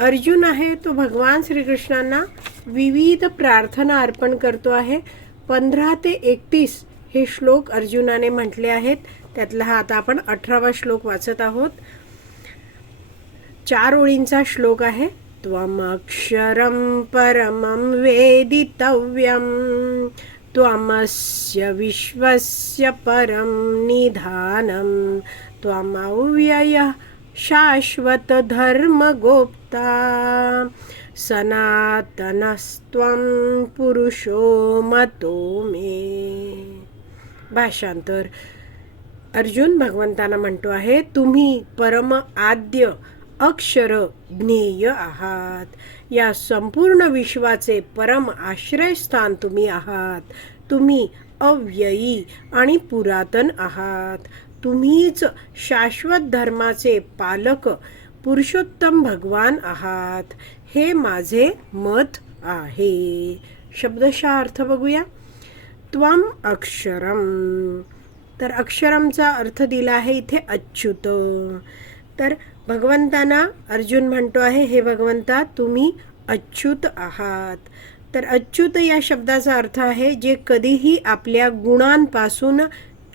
अर्जुन आहे तो भगवान श्रीकृष्णांना विविध प्रार्थना अर्पण करतो आहे. पंधरा ते एकतीस हे श्लोक अर्जुनाने म्हटले आहेत. त्यातला हा आता आपण अठरावा श्लोक वाचत आहोत. चार ओळींचा श्लोक आहे. त्वमक्षरं परमं वेदितव्यं त्वमस्य विश्वस्य परं निधानं. त्वमव्ययः शाश्वतधर्मगोप्ता सनातनस्त्वं पुरुषो मतो मे। भाषांतर अर्जुन भगवंतांना म्हणतो आहे तुम्ही परम आद्य अक्षर ज्ञेय आहात. या संपूर्ण विश्वाचे परम आश्रयस्थान तुम्ही आहात. तुम्ही अव्ययी आणि पुरातन आहात. तुम्हीच शाश्वत धर्माचे पालक पुरुषोत्तम भगवान आहात. हे माझे मत आहे. शब्दशः अर्थ बघूया. त्वम अक्षरम. तर अक्षरमचा अर्थ दिला आहे इथे अच्युत. तर भगवंतांना अर्जुन म्हणतो आहे हे भगवंता तुम्ही अच्युत आहात. तर अच्युत या शब्दाचा अर्थ आहे जे कधीही आपल्या गुणांपासून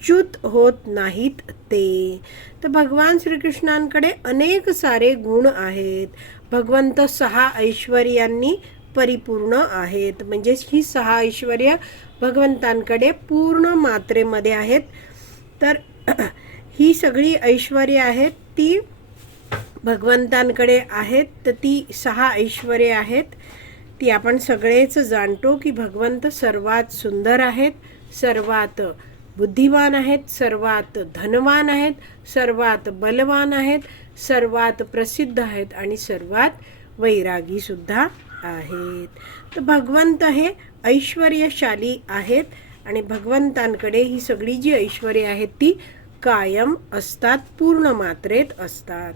च्युत होत नाहीत ते. तर भगवान श्रीकृष्णांकडे अनेक सारे गुण आहेत. भगवंत सहा ऐश्वर्यांनी परिपूर्ण आहेत. म्हणजेच ही सहा ऐश्वर्य भगवंतांकडे पूर्ण मात्रेमध्ये आहेत. तर ही सगळी ऐश्वर्य आहेत ती भगवंतांकडे आहेत. तर ती सहा ऐश्वर्य आहेत. ती आपण सगळेच जाणतो की भगवंत सर्वात सुंदर आहेत सर्वात बुद्धिवान आहेत सर्वात धनवान आहेत सर्वात बलवान आहेत सर्वात प्रसिद्ध आहेत आणि सर्वात वैरागी सुद्धा आहेत. तर भगवंत हे ऐश्वर्यशाली आहेत आणि भगवंतांकडे ही सगळी जी ऐश्वर्य आहेत ती कायम असतात पूर्ण मात्रेत असतात.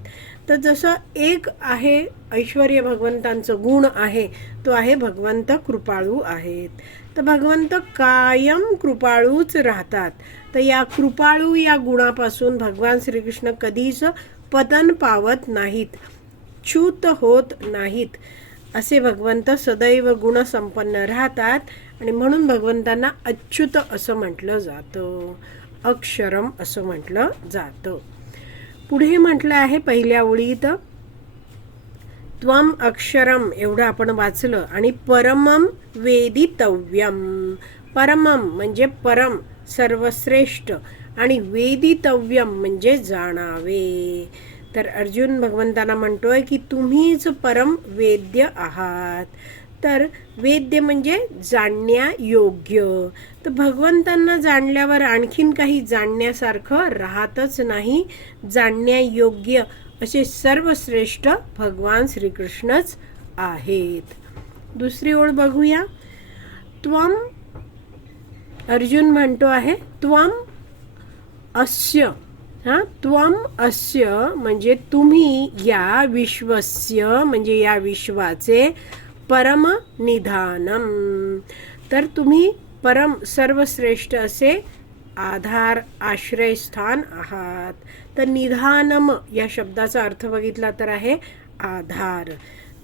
तर जसं एक आहे ऐश्वर्य भगवंतांचं गुण आहे तो आहे भगवंत कृपाळू आहेत. तर भगवंत कायम कृपाळूच राहतात. तर या कृपाळू या गुणापासून भगवान श्रीकृष्ण कधीच पतन पावत नाहीत च्युत होत नाहीत. असे भगवंत सदैव गुणसंपन्न राहतात आणि म्हणून भगवंतांना अच्युत असं म्हटलं जातं. अक्षरम असं म्हटलं जातं. पुढे म्हटलं आहे पहिल्या ओळीत त्वम अक्षरम एवढं आपण वाचलं आणि परमम वेदितव्यम. परमम म्हणजे परम सर्वश्रेष्ठ आणि वेदितव्यम म्हणजे जाणावे. तर अर्जुन भगवंतांना म्हणतोय की तुम्हीच परम वेद्य आहात. तर वेद्य म्हणजे जाणण्यायोग्य. तर भगवंतांना जाणल्यावर आणखीन काही जाणण्यासारखं राहतच नाही. जाणण्यायोग्य असे सर्वश्रेष्ठ भगवान श्रीकृष्णच आहेत. दुसरी ओळ बघूया. त्वम अर्जुन म्हणतो आहे त्वम अस्य. हां त्वम अस्य म्हणजे तुम्ही या विश्वस्य म्हणजे या विश्वाचे परम निधानम तर तुम्ही परम सर्वश्रेष्ठ असे आधार आश्रयस्थान आहात. तर निधानम या शब्दाचा अर्थ बघितला तर आहे आधार.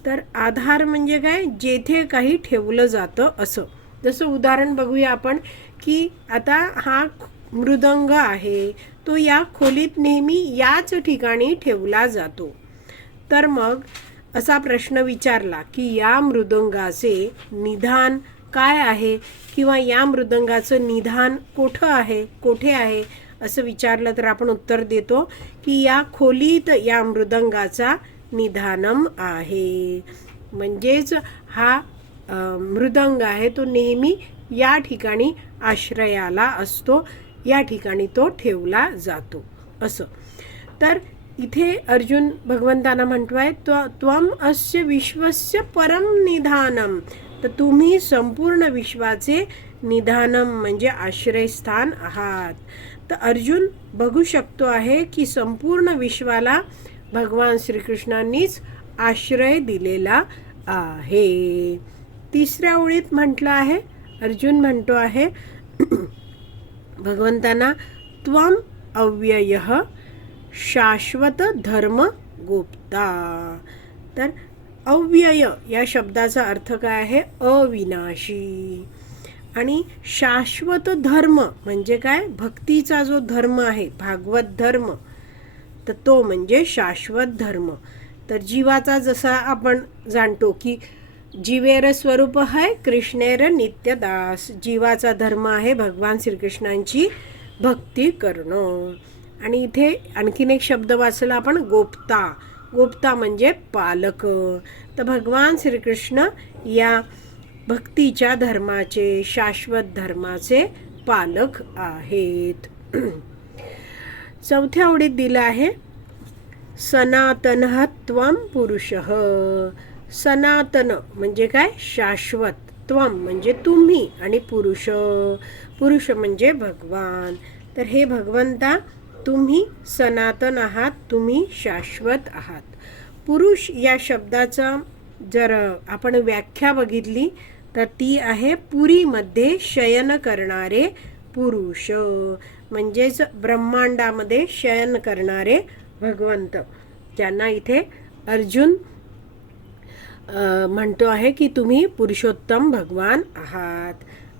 तर आधार म्हणजे काय? जेथे काही ठेवलं जातं असं. जसं उदाहरण बघूया आपण की आता हा मृदंग आहे. तो या खोलीत नेहमी याच ठिकाणी ठेवला जातो. तर मग असा प्रश्न विचारला की या मृदंगाचे निधान काय आहे? किंवा या मृदंगाचं निधान कोठं आहे? कोठे आहे? असं विचारलं तर आपण उत्तर देतो की या खोलीत या मृदंगाचा निधानम आहे. म्हणजेच हा मृदंग आहे तो नेहमी या ठिकाणी आश्रयाला असतो या ठिकाणी तो ठेवला जातो. असं. तर इथे अर्जुन भगवंतांना म्हणतोय त्व त्वम अस्य विश्वस्य परम निधानम. तर तुम्ही संपूर्ण विश्वाचे निधानम म्हणजे आश्रयस्थान आहात. तर अर्जुन बघू शकतो आहे की संपूर्ण विश्वाला भगवान श्रीकृष्णांनीच आश्रय दिलेला आहे. तिसऱ्या ओळीत म्हटलं आहे अर्जुन म्हणतो आहे भगवंतांना त्वम अव्यय शाश्वत धर्म गुप्ता. तर अव्यय या शब्दाचा अर्थ काय आहे? अविनाशी. आणि शाश्वत धर्म म्हणजे काय? भक्तीचा जो धर्म आहे भागवत धर्म तर तो म्हणजे शाश्वत धर्म. तर जीवाचा जसा आपण जाणतो की जीवेर स्वरूप आहे कृष्णेर नित्यदास. जीवाचा धर्म आहे भगवान श्रीकृष्णांची भक्ती करणं. आणि इथे आणखीन एक शब्द वाचला आपण गोप्ता. गोप्ता म्हणजे पालक. तर भगवान श्रीकृष्ण या भक्तीच्या धर्माचे शाश्वत धर्माचे पालक आहेत. चौथ्या आवडीत दिलं आहे सनातन त्वम पुरुष. सनातन म्हणजे काय? शाश्वत. त्वम म्हणजे तुम्ही आणि पुरुष. पुरुष म्हणजे भगवान. तर हे भगवंता तुम्ही सनातन आहात तुम्ही शाश्वत आहात. पुरुष या शब्दाचा जर आपण व्याख्या बघितली तर ती आहे पुरीमध्ये शयन करणारे पुरुष. म्हणजेच ब्रह्मांडामध्ये शयन करणारे भगवंत. ज्यांना इथे अर्जुन म्हणतो आहे की तुम्ही पुरुषोत्तम भगवान आहात.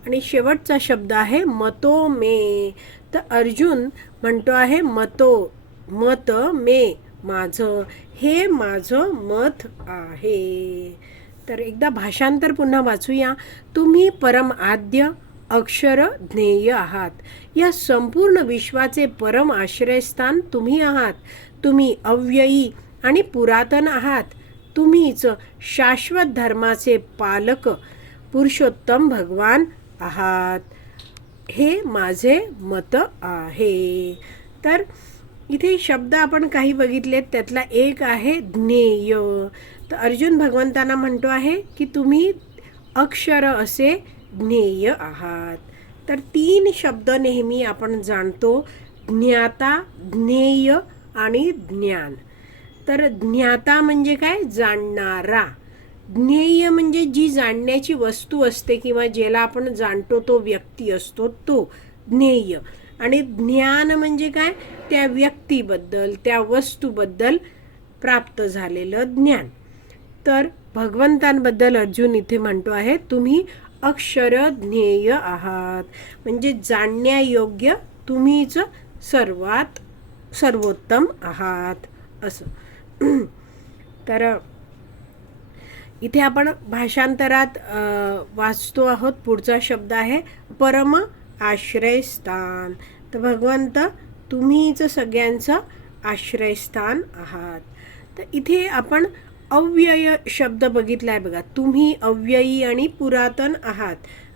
आणि शेवटचा शब्द आहे मतो मे. तर अर्जुन म्हणतो आहे मतो मत मे माझं हे माझं मत आहे. तर एकदा भाषांतर पुन्हा वाचूया. तुम्ही परम आद्य अक्षर ज्ञेय आहात. या संपूर्ण विश्वाचे परम आश्रयस्थान तुम्ही आहात. तुम्ही अव्ययी आणि पुरातन आहात. तुम्हीच शाश्वत धर्माचे पालक पुरुषोत्तम भगवान आहात. हे माझे मत आहे. तर इथे शब्द आपण काही बघितलेत त्यातला एक आहे ज्ञेय. तर अर्जुन भगवंतांना म्हणतो आहे की तुम्ही अक्षर असे ज्ञेय आहात. तर तीन शब्द नेहमी आपण जाणतो ज्ञाता ज्ञेय आणि ज्ञान. तर ज्ञाता म्हणजे काय? जाणणारा. ज्ञेय म्हणजे जी जाणण्याची वस्तू असते किंवा ज्याला आपण जाणतो तो व्यक्ती असतो तो ज्ञेय. आणि ज्ञान म्हणजे काय? त्या व्यक्तीबद्दल त्या वस्तूबद्दल प्राप्त झालेलं ज्ञान. तर भगवंतांबद्दल अर्जुन इथे म्हणतो आहे तुम्ही अक्षर ज्ञेय आहात. म्हणजे जाणण्यायोग्य तुम्हीच सर्वात सर्वोत्तम आहात असं. तर इथे आपण भाषांतरात वाचतो आहोत. पुढचा शब्द आहे परम आश्रयस्थान. तर भगवंत तुम्हीच सगळ्यांचं आश्रयस्थान आहात. तर इथे आपण अव्यय शब्द बघितला आहे बघा. तुम्ही अव्ययी आणि पुरातन आहात.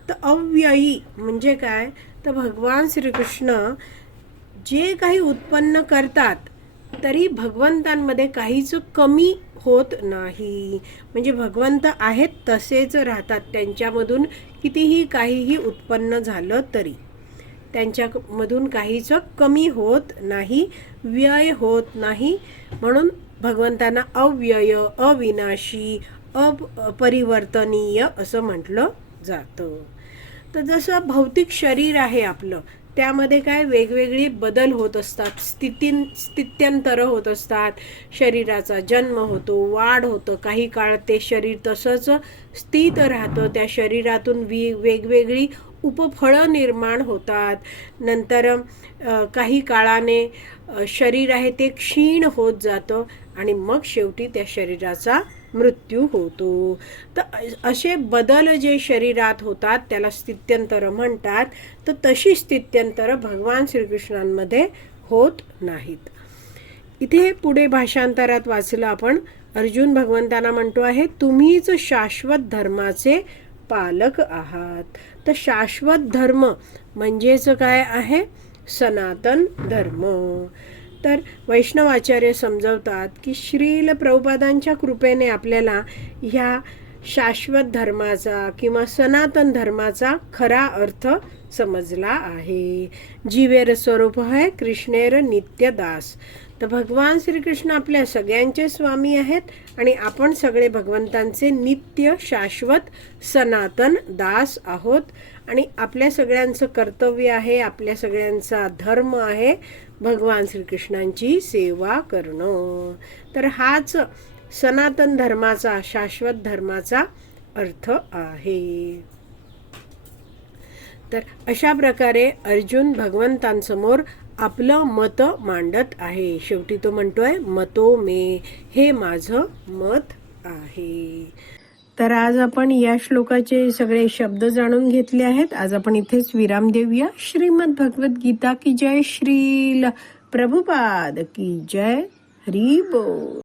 तर अव्ययी म्हणजे काय? तर भगवान श्रीकृष्ण जे काही उत्पन्न करतात तरी भगवंतांमध्ये काहीच कमी होत नाही. म्हणजे भगवंत आहेत तसेच राहतात. त्यांच्यामधून कितीही काहीही उत्पन्न झालं तरी. त्यांच्यामधून काहीच कमी होत नाही व्यय होत नाही. म्हणून भगवंतांना अव्यय अविनाशी अपरिवर्तनीय असं म्हटलं जातं. तर जसं भौतिक शरीर आहे आपलं त्यामध्ये काय वेगवेगळी बदल होत असतात. स्थिती स्थित्यंतर होत असतात. शरीराचा जन्म होतो वाढ होतं. काही काळ ते शरीर तसंच स्थित राहतं. त्या शरीरातून वी वेगवेगळी उपफळं निर्माण होतात. नंतर काही काळाने शरीर आहे ते क्षीण होत जातं आणि मग शेवटी त्या शरीराचा मृत्यू होतो. तर असे बदल जे शरीरात होतात त्याला स्थित्यंतर म्हणतात तर तशी स्थित्यंतर भगवान श्रीकृष्णांमध्ये होत नाहीत. इथे पुढे भाषांतरात वाचलं आपण अर्जुन भगवंतांना म्हणतो आहे तुम्हीच शाश्वत धर्माचे पालक आहात. तर शाश्वत धर्म म्हणजेच काय आहे? सनातन धर्म. तर वैष्णवाचार्य समजवतात की श्रील प्रभुपादांच्या कृपेने आपल्याला ह्या शाश्वत धर्माचा किंवा सनातन धर्माचा खरा अर्थ समजला आहे. जीवेर स्वरूप है कृष्णेर नित्यदास. तर भगवान श्रीकृष्ण आपल्या सगळ्यांचे स्वामी आहेत आणि आपण सगळे भगवंतांचे नित्य शाश्वत सनातन दास आहोत. आणि आपल्या सगळ्यांचं कर्तव्य आहे आपल्या सगळ्यांचा धर्म आहे भगवान श्रीकृष्णांची सेवा करणं. तर हाच सनातन धर्माचा शाश्वत धर्माचा अर्थ आहे. तर अशा प्रकारे अर्जुन भगवंतांसमोर आपलं मत मांडत आहे. शेवटी तो म्हणतोय मतो मे हे माझं मत आहे. तर आज आपण या श्लोकाचे सगळे शब्द जाणून घेतले आहेत. आज आपण इथेच विराम देऊया. श्रीमद भगवत गीता की जय श्रील. प्रभुपाद की जय हरी बोल.